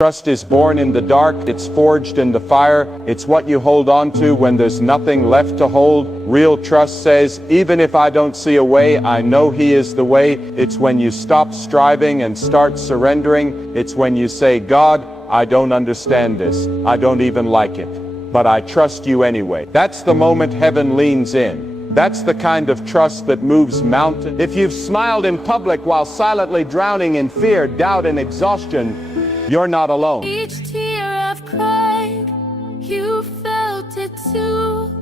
Trust is born in the dark, it's forged in the fire, it's what you hold on to when there's nothing left to hold. Real trust says, even if I don't see a way, I know He is the way. It's when you stop striving and start surrendering. It's when you say, God, I don't understand this, I don't even like it, but I trust you anyway. That's the moment heaven leans in. That's the kind of trust that moves mountains. If you've smiled in public while silently drowning in fear, doubt, and exhaustion, you're not alone. Each tear I've cried, you felt it too.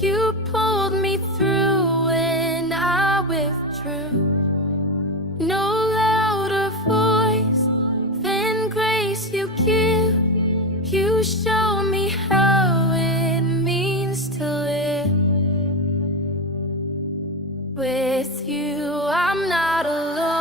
You pulled me through when I withdrew. No louder voice than grace you give. You show me how it means to live. With you, I'm not alone.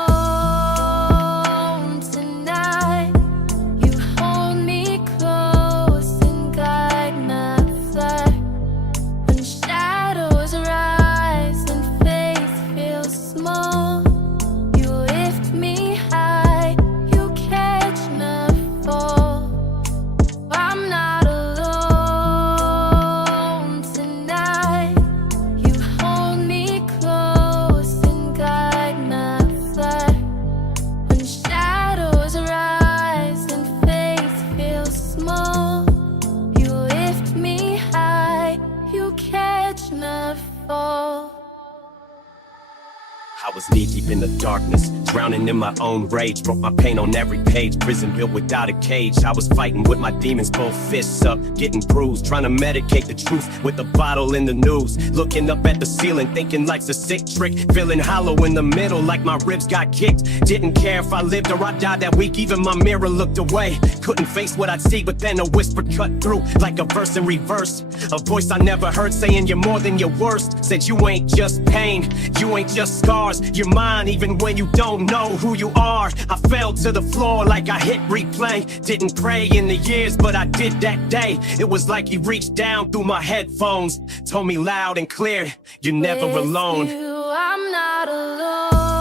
I was knee-deep in the darkness, drowning in my own rage. Broke my pain on every page, prison built without a cage. I was fighting with my demons, both fists up, getting bruised. Trying to medicate the truth with the bottle in the news. Looking up at the ceiling, thinking life's a sick trick. Feeling hollow in the middle, like my ribs got kicked. Didn't care if I lived or I died that week, even my mirror looked away. Couldn't face what I'd see, but then a whisper cut through, like a verse in reverse. A voice I never heard saying you're more than your worst. Said you ain't just pain, you ain't just scars. You're mine even when you don't know who you are. I fell to the floor like I hit replay. Didn't pray in the years, but I did that day. It was like He reached down through my headphones, told me loud and clear, you're never alone. With you, I'm not alone.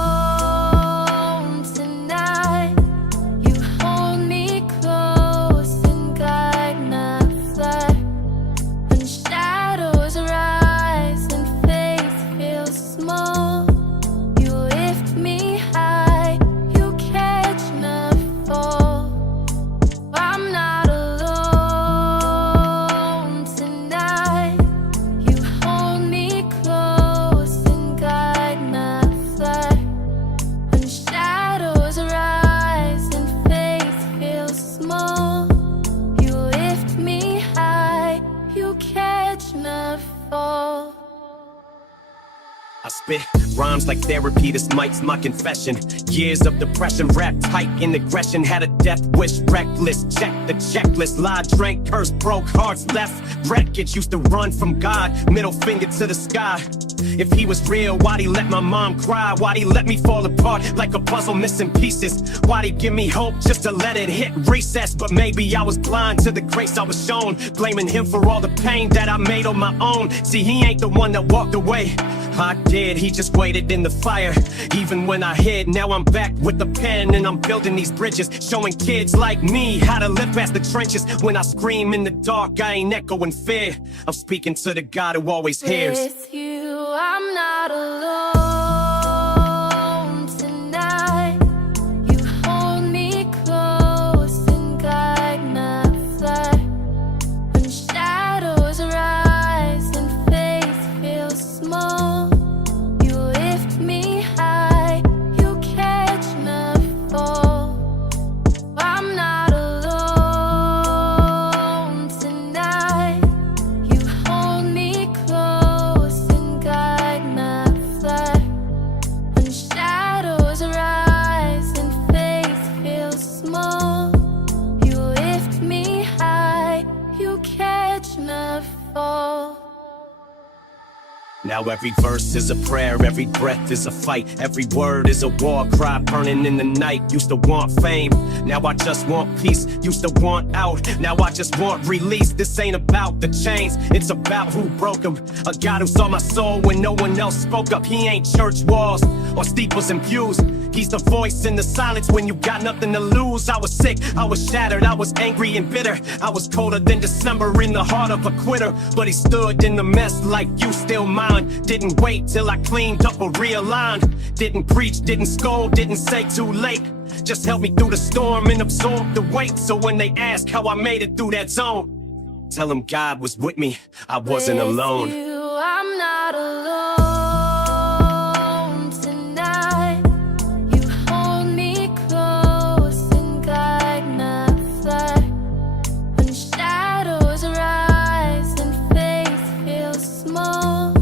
Tonight you hold me close and guide my flight. When shadows rise and faith feels small, you lift me high, you catch my fall. I'm not alone tonight. You hold me close and guide my flight. When shadows rise and faith feels small, you lift me high, you catch my fall. I spit rhymes like therapy, this mic's my confession. Years of depression, wrapped tight in aggression. Had a death wish, reckless, check the checklist. Lied, drank, cursed, broke hearts, left wreckage. Used to run from God, middle finger to the sky. If He was real, why'd He let my mom cry? Why'd He let me fall apart like a puzzle missing pieces? Why'd He give me hope just to let it hit recess? But maybe I was blind to the grace I was shown, blaming Him for all the pain that I made on my own. See, He ain't the one that walked away, I did, He just waited in the fire. Even when I hid, now I'm back with the pen and I'm building these bridges, showing kids like me how to live past the trenches. When I scream in the dark, I ain't echoing fear, I'm speaking to the God who always hears. With you, I'm not alone tonight. You hold me close and guide my flight. When shadows rise and faith feels small, you lift me high, you catch my fall. I'm not alone tonight. You hold me close and guide my flight. When shadows rise and faith feels small, you lift me high, you catch my fall. Now every verse is a prayer, every breath is a fight, every word is a war cry burning in the night. Used to want fame, now I just want peace. Used to want out, now I just want release. This ain't about the chains, it's about who broke them. A God who saw my soul when no one else spoke up. He ain't church walls or steeples and pews, He's the voice in the silence when you got nothing to lose. I was sick, I was shattered, I was angry and bitter. I was colder than December in the heart of a quitter. But he stood in the mess like you still mine. Didn't wait till I cleaned up or realigned. Didn't preach, didn't scold, didn't say too late. Just help me through the storm and absorb the weight. So when they ask how I made it through that zone, tell them God was with me, I wasn't alone. With you, I'm not alone tonight. You hold me close and guide my flight. When shadows rise and faith feels small,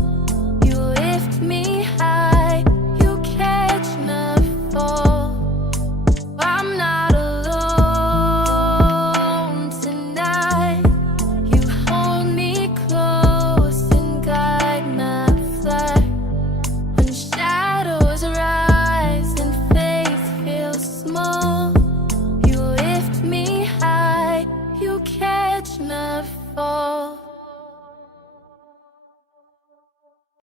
you lift me high, you catch my fall. I'm not alone tonight. You hold me close and guide my flight. When shadows rise and faith feels small, you lift me high, you catch my fall.